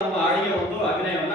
ನಮ್ಮ ಹಾಡಿಗೆ ಒಂದು ಅಭಿನಯವನ್ನ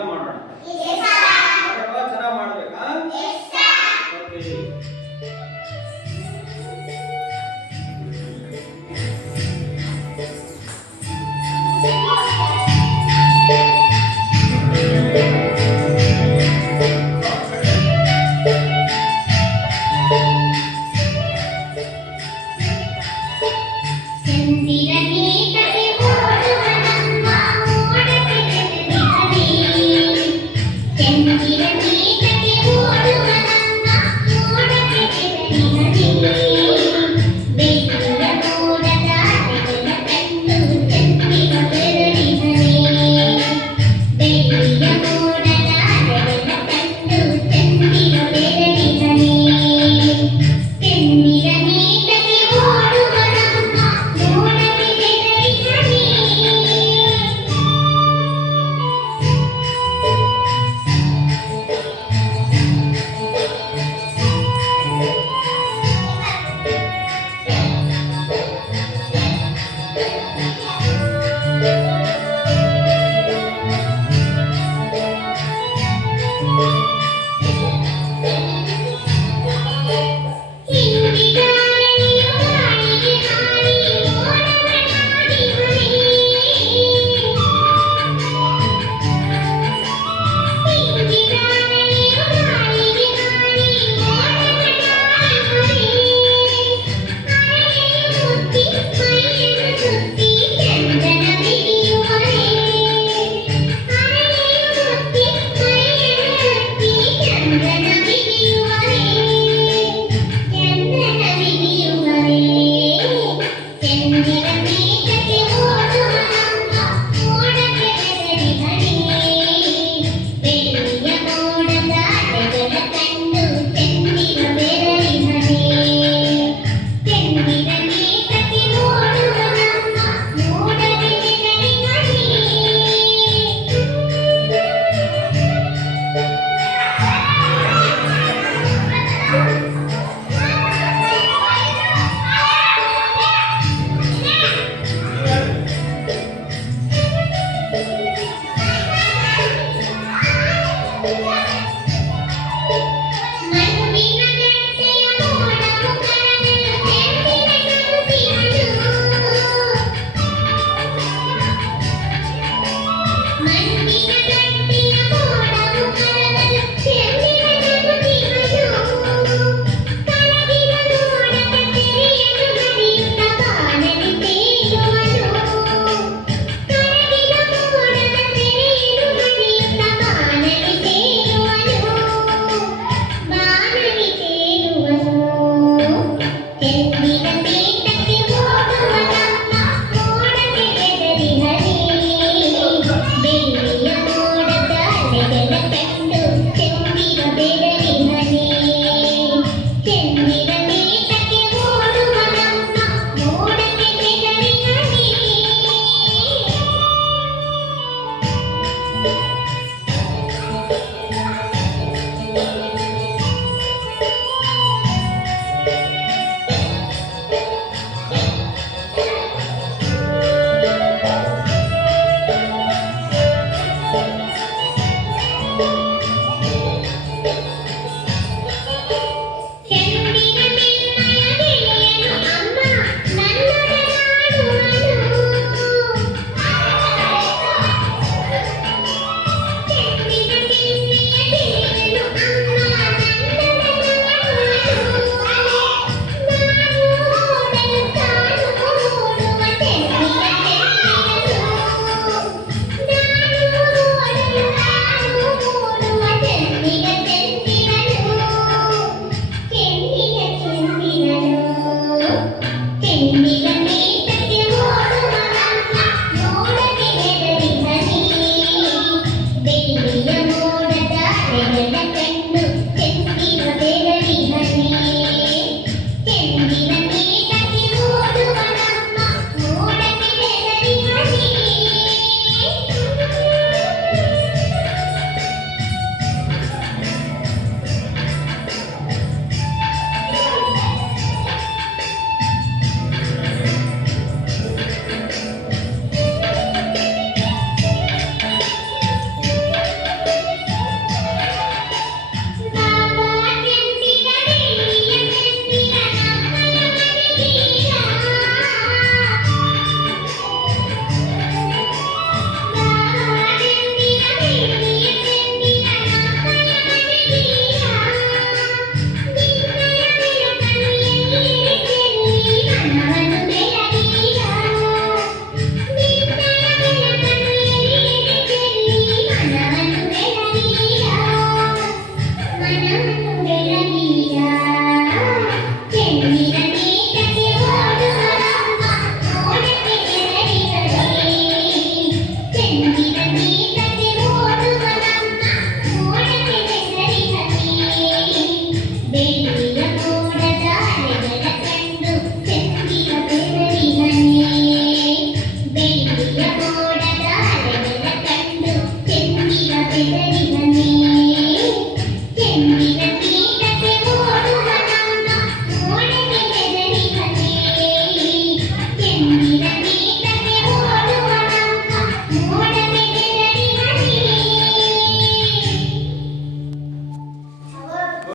I think